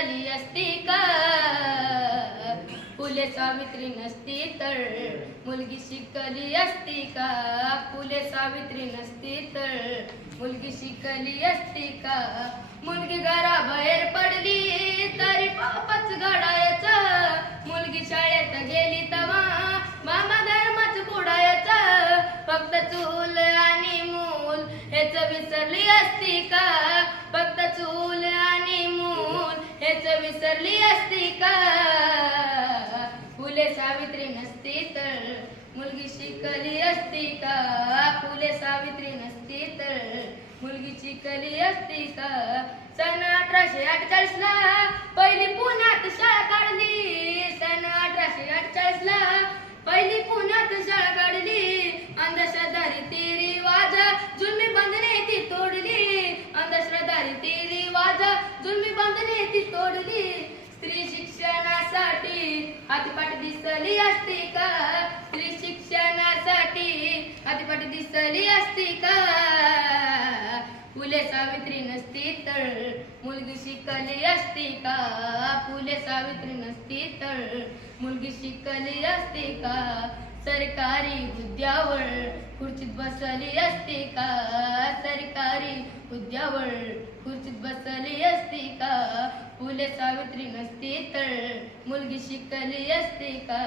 झाली असती का? फुले सावित्री नसती तर मुलगी शिकली असती का? फुले सावित्री नसती तर मुलगी शिकली असती का? मुलगी घराबाहेर पडली तरी पापच घडायचा. मुलगी शाळेत गेली तवा मामा धर्मच बुडायचं. फक्त चूल आणि मूल हेच विसरली असती का? विसरली असती का? फुले सावित्री नसती तर मुलगी शिकली असती का? फुले सावित्री नसती तर मुलगी शिकली असती का? सन अठराशे अठ्ठेचाळीस ला सोडली. स्त्री शिक्षणासाठी हातपाट दिसली असती का? स्त्री शिक्षणासाठी हातपाट दिसली असती का? फुले सावित्री नसती तर मुलगी शिकली असती का? फुले सावित्री नसती तर मुलगी शिकली असती का? सरकारी हुद्द्यावर खुर्चीत बसली असती का? सरकारी हुद्द्यावर खुर्चीत बसली असती का? फुले सावित्री नसती तर मुलगी शिकली असती का?